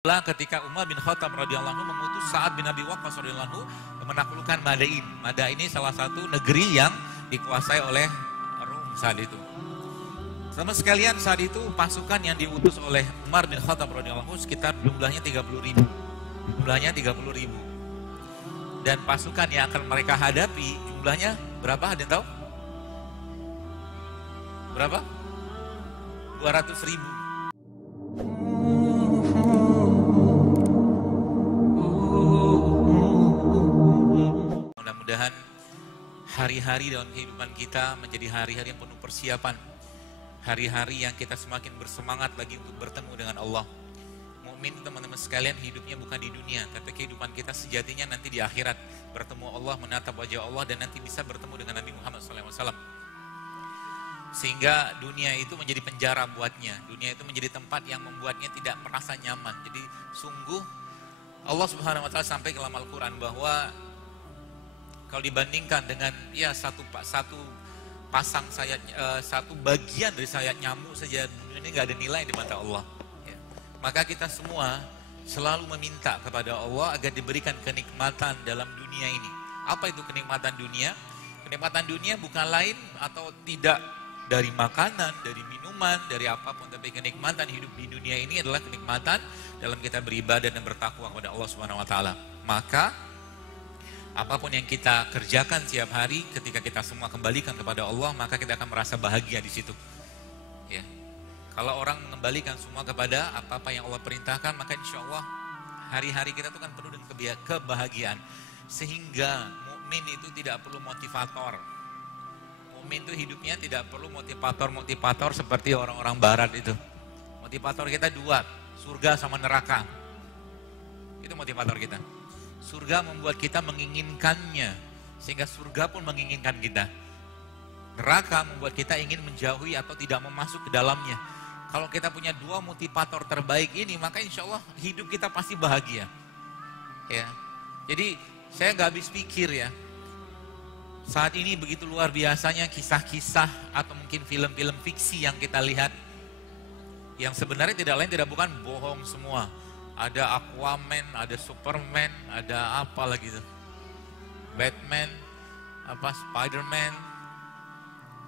Ketika Umar bin Khattab radhiyallahu anhu mengutus Sa'ad bin Abi Waqqas radhiyallahu anhu menaklukkan Madain. Madain ini salah satu negeri yang dikuasai oleh Rum saat itu. Sama sekalian saat itu pasukan yang diutus oleh Umar bin Khattab radhiyallahu anhu sekitar jumlahnya 30.000. Jumlahnya 30.000. Dan pasukan yang akan mereka hadapi jumlahnya berapa? Ada yang tahu? Berapa? 200.000. Mudah-mudahan hari-hari dalam kehidupan kita menjadi hari-hari yang penuh persiapan. Hari-hari yang kita semakin bersemangat lagi untuk bertemu dengan Allah. Mukmin teman-teman sekalian hidupnya bukan di dunia, tapi kehidupan kita sejatinya nanti di akhirat. Bertemu Allah, menatap wajah Allah, dan nanti bisa bertemu dengan Nabi Muhammad SAW. Sehingga dunia itu menjadi penjara buatnya. Dunia itu menjadi tempat yang membuatnya tidak merasa nyaman. Jadi sungguh Allah Subhanahu Wa Taala sampai ke dalam Al-Quran bahwa kalau dibandingkan dengan satu pasang sayap, satu bagian dari sayap nyamuk saja, dunia ini nggak ada nilai di mata Allah. Ya. Maka kita semua selalu meminta kepada Allah agar diberikan kenikmatan dalam dunia ini. Apa itu kenikmatan dunia? Kenikmatan dunia bukan lain atau tidak dari makanan, dari minuman, dari apapun, tapi kenikmatan hidup di dunia ini adalah kenikmatan dalam kita beribadah dan bertakwa kepada Allah Subhanahu Wa Taala. Maka apapun yang kita kerjakan setiap hari, ketika kita semua kembalikan kepada Allah, maka kita akan merasa bahagia di situ. Ya. Kalau orang mengembalikan semua kepada apa-apa yang Allah perintahkan, maka insya Allah hari-hari kita itu kan penuh dengan kebahagiaan. Sehingga mukmin itu tidak perlu motivator. Mukmin itu hidupnya tidak perlu motivator seperti orang-orang barat itu. Motivator kita dua, surga sama neraka. Itu motivator kita. Surga membuat kita menginginkannya, sehingga surga pun menginginkan kita. Neraka membuat kita ingin menjauhi atau tidak memasuk ke dalamnya. Kalau kita punya dua motivator terbaik ini, maka insya Allah hidup kita pasti bahagia. Ya. Jadi saya nggak habis pikir ya. Saat ini begitu luar biasanya kisah-kisah atau mungkin film-film fiksi yang kita lihat, yang sebenarnya tidak lain tidak bukan bohong semua. Ada Aquaman, ada Superman, ada apa lagi tuh? Batman, Spiderman.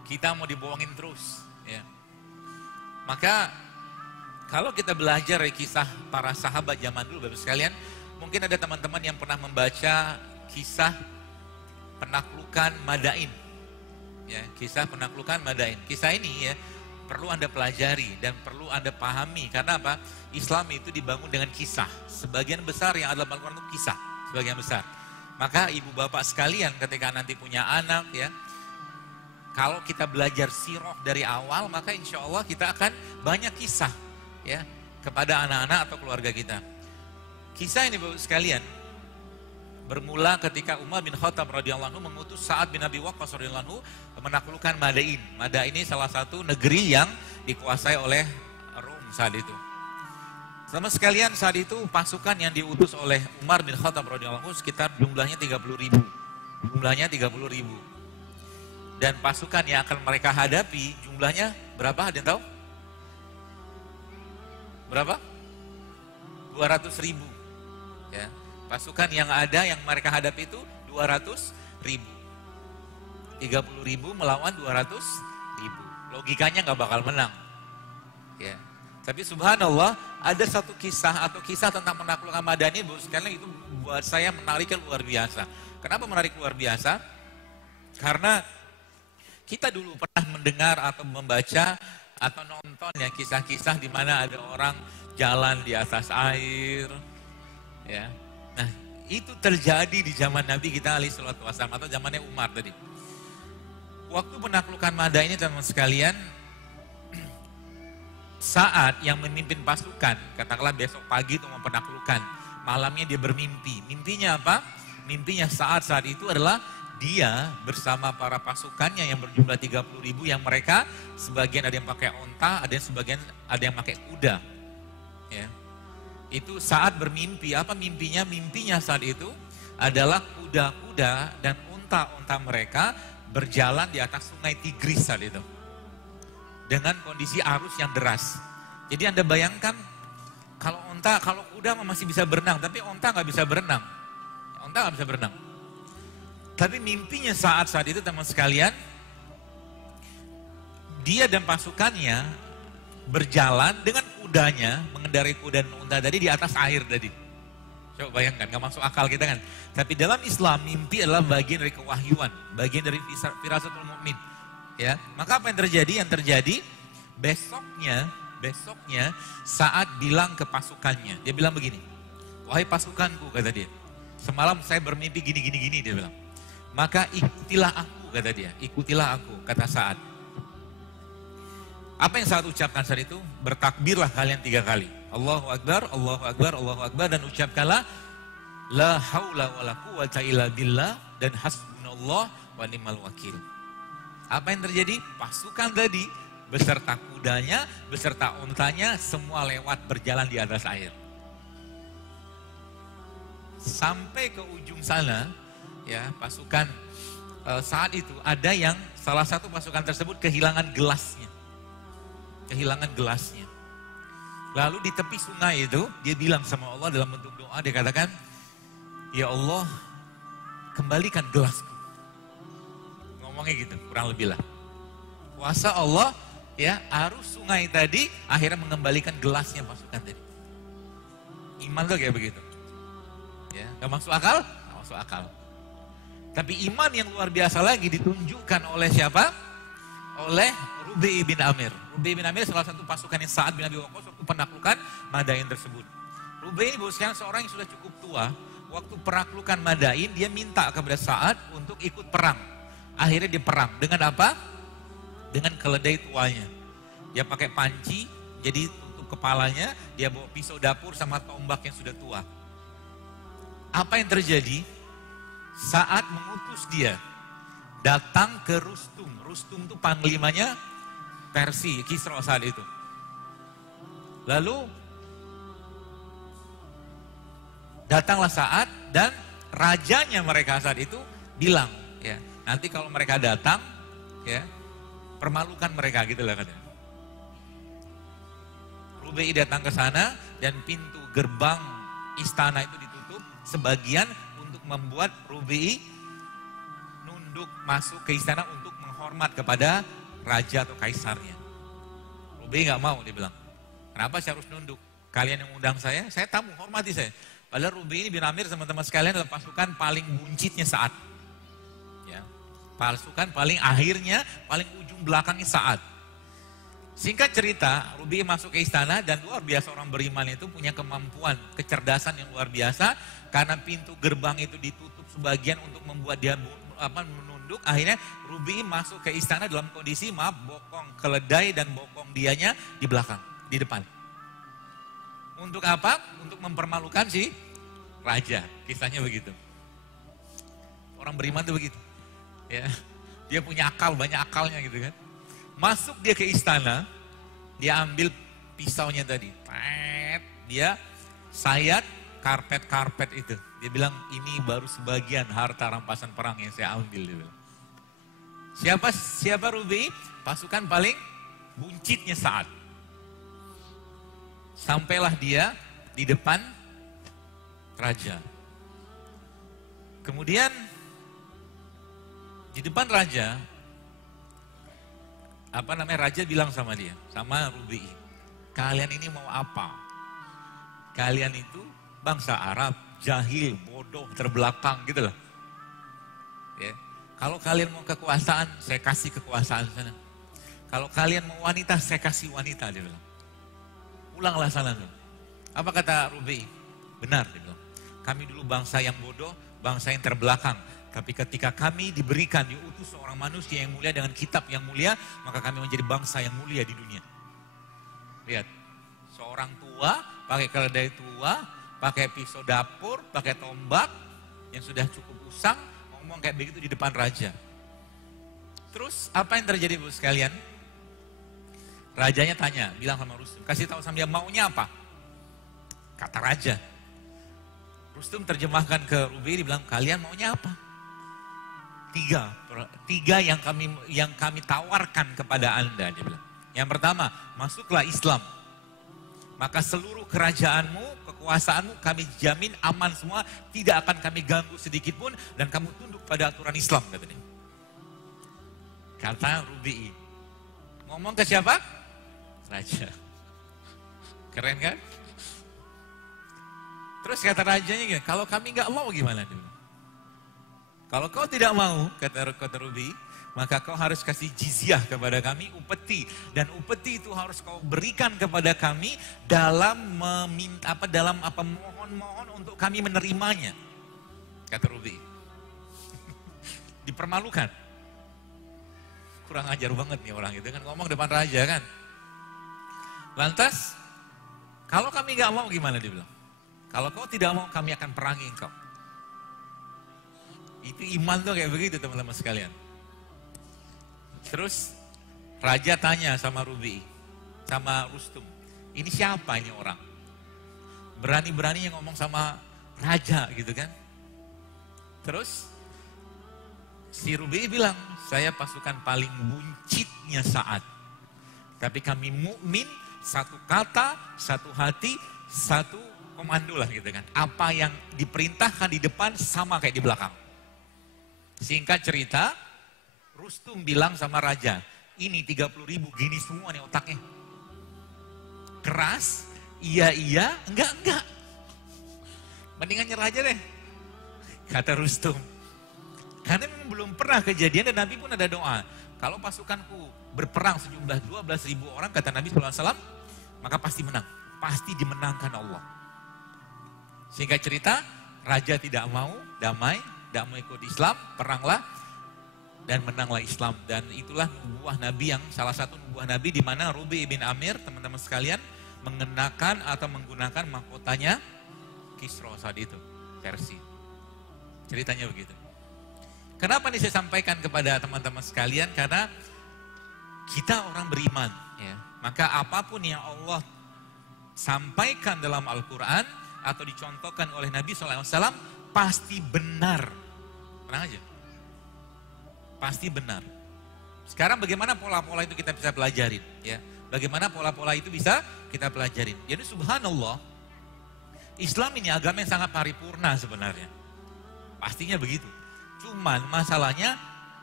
Kita mau dibohongin terus, ya. Maka kalau kita belajar dari kisah para sahabat zaman dulu, Bapak sekalian, mungkin ada teman-teman yang pernah membaca kisah penaklukan Madain. Ya, kisah penaklukan Madain. Kisah ini ya perlu Anda pelajari dan perlu Anda pahami. Karena apa? Islam itu dibangun dengan kisah. Sebagian besar yang ada dalam Al-Quran itu kisah. Sebagian besar. Maka ibu bapak sekalian ketika nanti punya anak ya, kalau kita belajar sirah dari awal, maka insya Allah kita akan banyak kisah ya kepada anak-anak atau keluarga kita. Kisah ini bapak sekalian bermula ketika Umar bin Khattab radhiyallahu anhu mengutus Sa'ad bin Abi Waqqas radhiyallahu anhu menaklukkan Madain. Madain ini salah satu negeri yang dikuasai oleh Rum saat itu. Sama sekalian saat itu pasukan yang diutus oleh Umar bin Khattab radhiyallahu anhu sekitar jumlahnya 30.000. Jumlahnya 30.000. Dan pasukan yang akan mereka hadapi jumlahnya berapa? Ada yang tahu? Berapa? 200.000. Ya. Pasukan yang ada yang mereka hadapi itu 200.000. 30.000 melawan 200.000. Logikanya nggak bakal menang. Ya. Tapi subhanallah ada satu kisah atau kisah tentang menaklukkan Madain ini sekali itu buat saya menarik luar biasa. Kenapa menarik luar biasa? Karena kita dulu pernah mendengar atau membaca atau nonton ya kisah-kisah di mana ada orang jalan di atas air. Ya. Nah, itu terjadi di zaman Nabi kita alaihi salatu wasallam atau zamannya Umar tadi. Waktu penaklukan Madain ini teman-teman sekalian, saat yang memimpin pasukan, katakanlah besok pagi itu mau penaklukan, malamnya dia bermimpi. Mimpinya apa? Mimpinya saat itu adalah dia bersama para pasukannya yang berjumlah 30.000 yang mereka sebagian ada yang pakai onta, ada yang pakai kuda. Ya. Itu saat bermimpi, apa mimpinya? Mimpinya saat itu adalah kuda-kuda dan unta-unta mereka berjalan di atas sungai Tigris saat itu. Dengan kondisi arus yang deras. Jadi Anda bayangkan Kalau kuda masih bisa berenang, tapi onta nggak bisa berenang. Onta nggak bisa berenang. Tapi mimpinya saat itu teman sekalian, dia dan pasukannya berjalan dengan kudanya, mengendarai kuda dan unta tadi di atas air tadi. Coba bayangkan, nggak masuk akal kita kan. Tapi dalam Islam mimpi adalah bagian dari kewahyuan, bagian dari firasatul mukmin. Ya, maka apa yang terjadi? Yang terjadi besoknya saat bilang ke pasukannya, dia bilang begini, wahai pasukanku, kata dia, semalam saya bermimpi gini, dia bilang. Maka ikutilah aku, kata dia, ikutilah aku, kata Sa'ad. Apa yang Sa'ad ucapkan saat itu? Bertakbirlah kalian 3 kali. Allahu Akbar, Allahu Akbar, Allahu Akbar, dan ucapkanlah la haula wa la quwata illa billah dan hasbunallah wa ni'mal wakil. Apa yang terjadi? Pasukan tadi beserta kudanya, beserta untanya, semua lewat berjalan di atas air. Sampai ke ujung sana, ya pasukan saat itu ada yang salah satu pasukan tersebut kehilangan gelasnya. Lalu di tepi sungai itu, dia bilang sama Allah dalam bentuk doa, dia katakan, ya Allah, kembalikan gelasku. Ngomongnya gitu, kurang lebih lah. Kuasa Allah, ya arus sungai tadi akhirnya mengembalikan gelasnya pasukan tadi. Iman tuh kayak begitu. Ya, gak masuk akal? Gak masuk akal. Tapi iman yang luar biasa lagi ditunjukkan oleh siapa? Oleh Rubi' bin Amir. Rubi' bin Amir salah satu pasukan yang Sa'ad bin Abi Waqqas waktu penaklukan Madain tersebut. Rubi' ini bosnya seorang yang sudah cukup tua. Waktu penaklukan Madain dia minta kepada Sa'ad untuk ikut perang. Akhirnya dia perang. Dengan apa? Dengan keledai tuanya. Dia pakai panci, jadi tutup kepalanya, dia bawa pisau dapur sama tombak yang sudah tua. Apa yang terjadi? Sa'ad mengutus dia datang ke Rustum. Rustum itu panglimanya Persia, Kisra saat itu. Lalu datanglah Sa'ad dan rajanya mereka saat itu bilang, ya nanti kalau mereka datang, ya permalukan mereka gitu lah katanya. Rubi' datang ke sana dan pintu gerbang istana itu ditutup sebagian untuk membuat Rubi' nunduk masuk ke istana untuk menghormat kepada raja atau kaisarnya. Rubi' nggak mau, dia bilang, kenapa saya harus nunduk? Kalian yang undang saya tamu, hormati saya. Padahal Rubi' ini bin Amir teman-teman sekalian adalah pasukan paling buncitnya Sa'ad. Ya, pasukan paling akhirnya, paling ujung belakangnya Sa'ad. Singkat cerita, Rubi' masuk ke istana dan luar biasa orang beriman itu punya kemampuan, kecerdasan yang luar biasa karena pintu gerbang itu ditutup sebagian untuk membuat dia menunduk. Akhirnya Rubi' masuk ke istana dalam kondisi bokong keledai dan bokong dianya di belakang, di depan. Untuk apa? Untuk mempermalukan si raja. Kisahnya begitu. Orang beriman itu begitu. Ya, dia punya akal, banyak akalnya gitu kan. Masuk dia ke istana, dia ambil pisaunya tadi. Dia sayat karpet-karpet itu. Dia bilang, ini baru sebagian harta rampasan perang yang saya ambil. Dia bilang. Siapa Rubi'? Pasukan paling buncitnya Sa'ad. Sampailah dia di depan raja. Kemudian di depan raja, raja bilang sama dia, sama Rubi', kalian ini mau apa? Kalian itu bangsa Arab, jahil, bodoh, terbelakang gitu loh. Ya. Kalau kalian mau kekuasaan, saya kasih kekuasaan sana. Kalau kalian mau wanita, saya kasih wanita, dia bilang. Pulanglah sana tuh. Apa kata Rubi'? Benar, dia bilang. Kami dulu bangsa yang bodoh, bangsa yang terbelakang. Tapi ketika kami diberikan, diutus seorang manusia yang mulia dengan kitab yang mulia, maka kami menjadi bangsa yang mulia di dunia. Lihat, seorang tua, pakai keledai tua, pakai pisau dapur, pakai tombak, yang sudah cukup usang, ngomong kayak begitu di depan raja. Terus apa yang terjadi Bu sekalian? Rajanya tanya, bilang sama Rustum, kasih tahu sama dia maunya apa? Kata raja. Rustum terjemahkan ke Rubi', dia bilang, kalian maunya apa? Tiga yang kami tawarkan kepada Anda, dia bilang. Yang pertama, masuklah Islam. maka seluruh kerajaanmu, kekuasaanmu kami jamin aman semua, tidak akan kami ganggu sedikit pun, dan kamu tunduk pada aturan Islam, katanya. Kata Rubi'i. Ngomong ke siapa? Raja. Keren kan? Terus kata rajanya gini, kalau kami nggak mau gimana dulu? Kalau kau tidak mau, kata Rubi'i, maka kau harus kasih jizyah kepada kami, upeti, dan upeti itu harus kau berikan kepada kami dalam mohon-mohon untuk kami menerimanya, kata Rubi'i. Dipermalukan. Kurang ajar banget nih orang itu kan, ngomong depan raja kan. Lantas, kalau kami nggak mau gimana dia bilang? Kalau kau tidak mau, kami akan perangi engkau. Itu iman tuh kayak begitu teman-teman sekalian. Terus raja tanya sama Rubi'i, sama Rustum, ini siapa ini orang? Berani-berani yang ngomong sama raja gitu kan. Terus si Rubi'i bilang, saya pasukan paling buncitnya Sa'ad. Tapi kami mukmin, satu kata, satu hati, satu komando lah gitu kan. Apa yang diperintahkan di depan sama kayak di belakang. Singkat cerita, Rustum bilang sama raja, ini 30.000 gini semua nih otaknya. Keras, iya, enggak. Mendingan nyerah aja deh, kata Rustum. Karena memang belum pernah kejadian, dan Nabi pun ada doa. Kalau pasukanku berperang sejumlah 12.000 orang, kata Nabi SAW, maka pasti menang. Pasti dimenangkan Allah. Singkat cerita, raja tidak mau damai, tidak mau ikut Islam, peranglah dan menanglah Islam. Dan itulah nubuah Nabi, yang salah satu nubuah Nabi di mana Rubi' bin Amir, teman-teman sekalian, mengenakan atau menggunakan mahkotanya Kisra saat itu, Persia. Ceritanya begitu. Kenapa nih saya sampaikan kepada teman-teman sekalian? Karena kita orang beriman, ya. Maka apapun yang Allah sampaikan dalam Al-Quran atau dicontohkan oleh Nabi SAW pasti benar. Tenang aja. Pasti benar. Sekarang bagaimana pola-pola itu kita bisa pelajarin, ya? Bagaimana pola-pola itu bisa kita pelajarin? Jadi subhanallah, Islam ini agama yang sangat paripurna sebenarnya. Pastinya begitu. Cuman masalahnya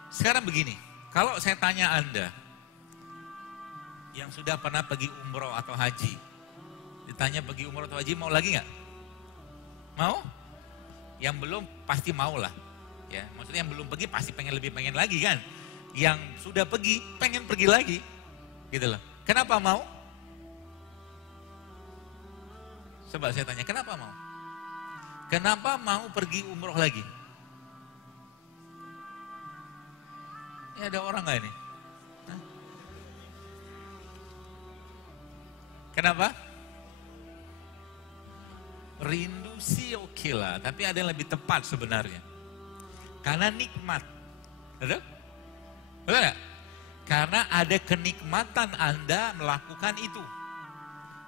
sekarang begini, kalau saya tanya Anda yang sudah pernah pergi umroh atau haji, ditanya pergi umroh atau haji, mau lagi nggak? Mau? Yang belum pasti mau lah. Ya, maksudnya yang belum pergi pasti lebih pengen lagi kan. Yang sudah pergi pengen pergi lagi, gitu loh. Kenapa mau? Coba saya tanya, kenapa mau? Kenapa mau pergi umroh lagi? Ya, ada orang nggak ini? Hah? Kenapa? Rindu sih oke lah, tapi ada yang lebih tepat sebenarnya. Karena nikmat. Betul? Betul gak? Karena ada kenikmatan Anda melakukan itu.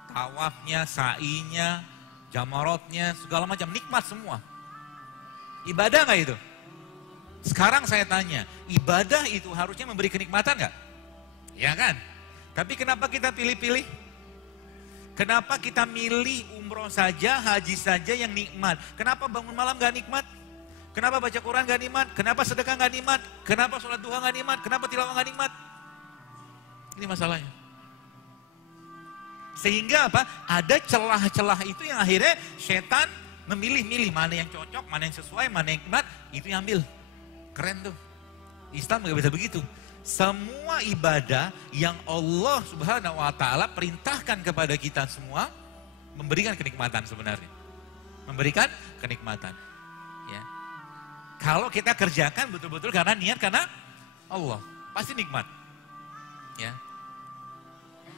Tawafnya, sa'inya, jamarotnya, segala macam. Nikmat semua. Ibadah gak itu? Sekarang saya tanya, ibadah itu harusnya memberi kenikmatan gak? Ya kan? Tapi kenapa kita pilih-pilih? Kenapa kita milih umroh saja, haji saja yang nikmat? Kenapa bangun malam gak nikmat? Kenapa baca Quran gak nikmat? Kenapa sedekah gak nikmat? Kenapa sholat duha gak nikmat? Kenapa tilawah gak nikmat? Ini masalahnya. Sehingga apa? Ada celah-celah itu yang akhirnya setan memilih-milih mana yang cocok, mana yang sesuai, mana yang nikmat, itu yang ambil. Keren tuh. Islam gak bisa begitu. Semua ibadah yang Allah Subhanahu wa Ta'ala perintahkan kepada kita semua memberikan kenikmatan sebenarnya. Memberikan kenikmatan. Ya. Kalau kita kerjakan betul-betul karena niat, karena Allah, pasti nikmat. Ya.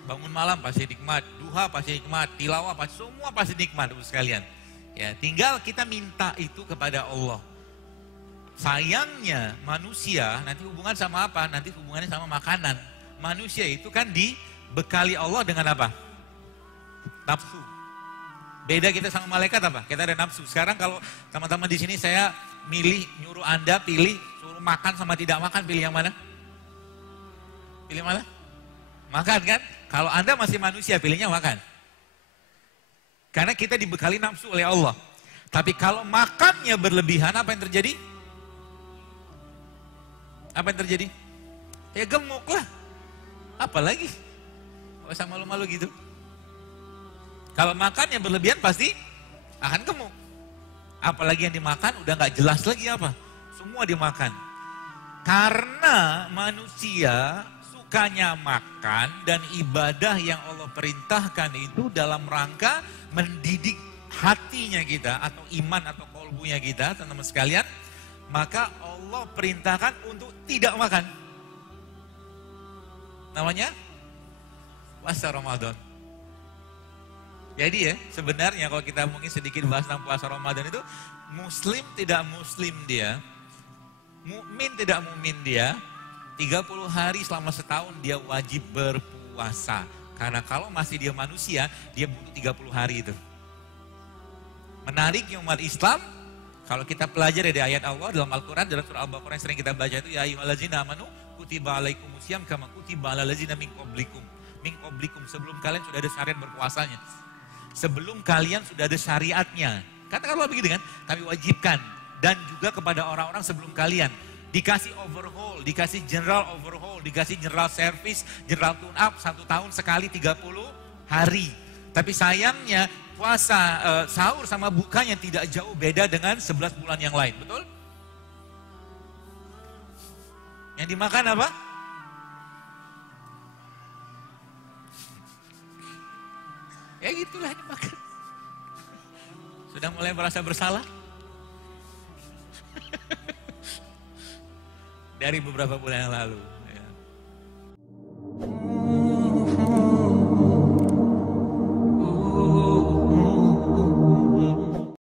Bangun malam pasti nikmat, duha pasti nikmat, tilawah pasti, semua pasti nikmat sekalian. Ya, tinggal kita minta itu kepada Allah. Sayangnya manusia nanti hubungan sama apa? Nanti hubungannya sama makanan. Manusia itu kan dibekali Allah dengan apa? Nafsu. Beda kita sama malaikat apa? Kita ada nafsu. Sekarang kalau teman-teman di sini saya nyuruh Anda pilih, suruh makan sama tidak makan, pilih yang mana? Pilih mana? Makan kan? Kalau Anda masih manusia, pilihnya makan. Karena kita dibekali nafsu oleh Allah. Tapi kalau makannya berlebihan, apa yang terjadi? Apa yang terjadi? Ya gemuk lah. Apalagi? Gak usah malu-malu gitu. Kalau makannya berlebihan pasti akan gemuk. Apalagi yang dimakan udah gak jelas lagi apa. Semua dimakan. Karena manusia sukanya makan dan ibadah yang Allah perintahkan itu dalam rangka mendidik hatinya kita atau iman atau kolbunya kita, teman-teman sekalian, maka Allah perintahkan untuk tidak makan. Namanya puasa Ramadan. Jadi ya, sebenarnya kalau kita mungkin sedikit bahas tentang puasa Ramadan itu, muslim tidak muslim dia, mukmin tidak mukmin dia, 30 hari selama setahun dia wajib berpuasa. Karena kalau masih dia manusia, dia butuh 30 hari itu. Menariknya umat Islam, kalau kita pelajari dari ayat Allah dalam Al-Quran, dalam surah Al-Baqarah yang sering kita baca itu, ya ayyuhallazina amanu kutiba alaikumusiyam kama kutiba alal ladzina min qablikum. Min qablikum, sebelum kalian sudah ada syariat berpuasanya. Sebelum kalian sudah ada syariatnya. Katakanlah begitu kan, kami wajibkan. Dan juga kepada orang-orang sebelum kalian. Dikasih overhaul, dikasih general overhaul, dikasih general service, general tune up 1 tahun sekali 30 hari. Tapi sayangnya puasa sahur sama bukanya tidak jauh beda dengan 11 bulan yang lain, betul? Yang dimakan apa? Ya gitulah dimakan. Sudah mulai merasa bersalah? Dari beberapa bulan yang lalu.